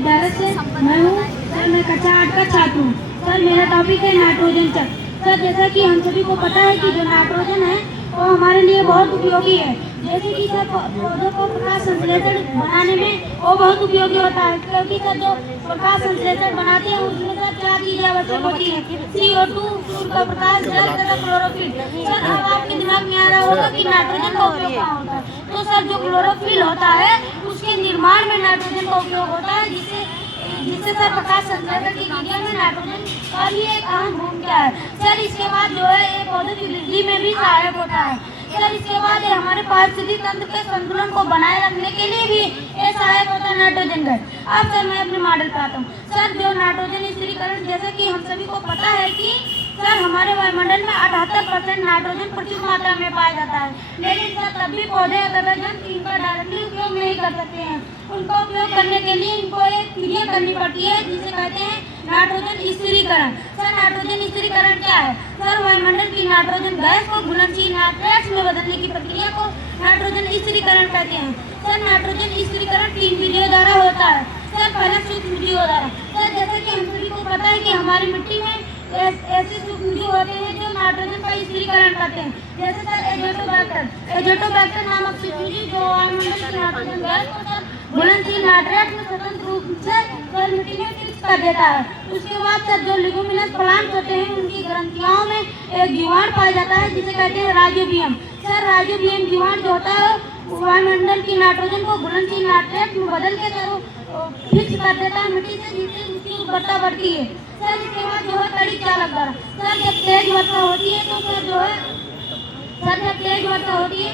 विद्यालय से मैं हूँ सर। मैं कक्षा 8 का छात्र हूँ सर। मेरा टॉपिक है नाइट्रोजन चक्र। सर जैसा कि हम सभी को पता है कि जो नाइट्रोजन है वो हमारे लिए बहुत उपयोगी है। जैसे कि सर पौधों को प्रकाश संश्लेषण बनाने में वो बहुत उपयोगी होता है, क्योंकि सर जो प्रकाश संश्लेषण बनाते हैं उसमें सर 4 चीजें आवश्यक होती है: CO2, सूर्य का प्रकाश, जल तथा क्लोरोफिल। सर अब आपके दिमाग में आ रहा होगा कि नाइट्रोजन का उपयोग कहाँ होता है। तो सर जो क्लोरोफिल होता है उसके निर्माण में नाइट्रोजन का उपयोग होता है, जिससे सर प्रकाश संश्लेषण की क्रिया में नाइट्रोजन का भी एक अहम भूमिका है। सर इसके बाद जो है ये पौधे की वृद्धि में भी सहायक होता है। सर इसके बाद ये हमारे पारिस्थितिकी तंत्र के संतुलन को बनाए रखने के लिए भी ये सहायक होता है नाइट्रोजन गैस। अब सर मैं अपने मॉडल पे आता हूँ। सर जो नाइट्रोजन स्थिरीकरण, जैसे कि हम सभी को पता है कि सर हमारे वायुमंडल में 78% नाइट्रोजन प्रचुर मात्रा में पाया जाता है, लेकिन सर तब भी पौधे तथा जंतु इनका डायरेक्टली उपयोग नहीं कर सकते हैं। उनका उपयोग करने के लिए इनको एक क्रिया करनी पड़ती है जिसे कहते हैं नाइट्रोजन स्थिरीकरण। सर नाइट्रोजन स्थिरीकरण क्या है? सर वायुमंडल की नाइट्रोजन गैस को घुलनशील नाइट्रेट्स में बदलने की प्रक्रिया को नाइट्रोजन स्थिरीकरण कहते हैं। सर नाइट्रोजन स्थिरीकरण 3 विधियों द्वारा होता है। सर पहला सूक्ष्म विधियों द्वारा। सर जैसे कि हम सभी को पता है कि हमारी मिट्टी में ऐसे सूक्ष्म विधि होते हैं जो नाइट्रोजन का स्थिरीकरण करते हैं। जैसे सर एजोटोबैक्टर नामक सूक्ष्म विधि जो वायुमंडल की नाइट्रोजन गैस को सर घुलनशील नाइट्रेट में स्वतंत्र रूप से सर मिट्टी में फिक्स कर देता है। उसके बाद सर जो लिग्यूमिनस प्लांट्स होते हैं उनकी ग्रंथियों में एक जीवाणु पाया जाता है जिसे कहते हैं राइजोबियम। सर राइजोबियम जीवाणु जो होता है वायुमंडल की नाइट्रोजन को घुलनशील नाइट्रेट में बदल के सर फिक्स कर देता है मिट्टी से, जिससे उसकी उर्वरता बढ़ती है। सर इसके बाद जो है तड़ी चालक द्वारा। सर जब तेज वर्षा होती है तो सर जो है जब तेज वर्षा होती है,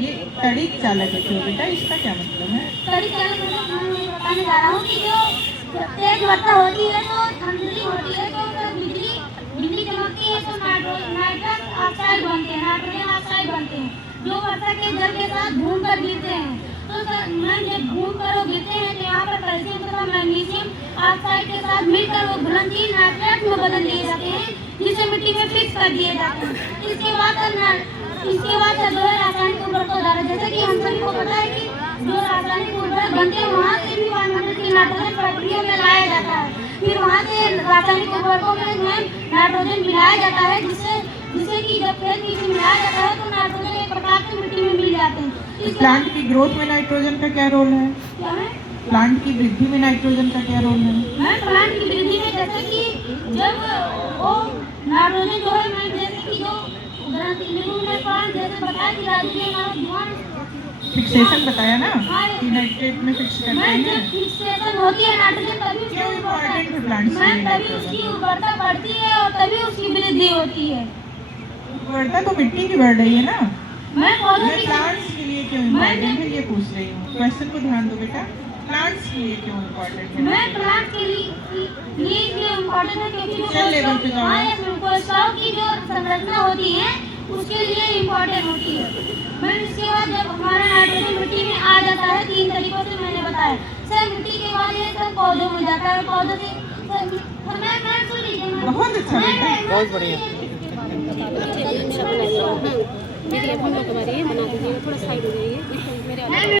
ये तड़ी चालक है क्यों बेटा, इसका क्या मतलब है? तड़ी चालक मैं बताने जा रहा हूँ कि जो तेज वर्षा होती है तो ठंडी होती है तो सर बिजली चमकती है तो नाइट्रस ऑक्साइड बनते हैं, नाइट्रोजन ऑक्साइड बनते हैं जो वर्षा के जल के साथ घूम कर गिरते हैं। तो सर जब घूम कर वो गिरते हैं तो यहाँ पर कैल्शियम तथा मैग्नीशियम ऑक्साइड के साथ मिलकर वो घुलनशील नाइट्रेट में बदल दिए जाते हैं, जिसे मिट्टी में फिक्स कर दिए जाते हैं। इसके बाद सर जो है रासायनिक उर्वरकों द्वारा। जैसे कि हम सभी को पता है कि जो रासायनिक उर्वरक बनते हैं वहाँ से भी वायुमंडल की नाइट्रोजन प्रक्रिया में लाया जाता है। फिर वहाँ से रासायनिक उर्वरकों में नाइट्रोजन मिलाया जाता है, जिससे कि जब खेत बीज में मिलाया जाता है तो नाइट्रोजन एक प्रकार से मिट्टी में मिल जाते हैं। प्लांट की ग्रोथ में नाइट्रोजन का क्या रोल है? क्या है? प्लांट की वृद्धि में नाइट्रोजन का क्या रोल है? मैम प्लांट की वृद्धि में जैसे कि जब वो नाइट्रोजन जो है मैम, जैसे कि जो प्लांट जैसे बताया कि राइजोबियम फिक्सेशन बताया ना कि नाइट्रेट में फिक्स करते हैं। जब फिक्सेशन होती है नाइट्रोजन तभी क्यों इम्पोर्टेंट है प्लांट्स के लिए तभी उसकी उर्वरता बढ़ती है और तभी उसकी वृद्धि होती है। उर्वरता तो मिट्टी की बढ़ रही है ना, मैं पौधों मैं की प्लांट्स के लिए क्यों इम्पोर्टेंट है ये पूछ रही हूँ। क्वेश्चन को ध्यान दो बेटा, प्लांट्स के लिए क्यों इम्पोर्टेंट है? मैं प्लांट के लिए इसलिए इम्पोर्टेंट है क्योंकि सेल लेवल पे जाओ। कोशिकाओं की जो संरचना होती है उसके लिए इम्पोर्टेंट होती है। मैं इसके बाद जब हमारा नाइट्रोजन मिट्टी में आ जाता है 3 तरीकों से मैंने बताया। सर मिट्टी के बाद ये सब पौधों में जाता है, पौधों से मैं सुन लीजिए। बहुत अच्छा बेटा, बहुत बढ़िया। दीदी अब हम लोग तुम्हारी बना दीजिएगा, थोड़ा साइड हो जाइए।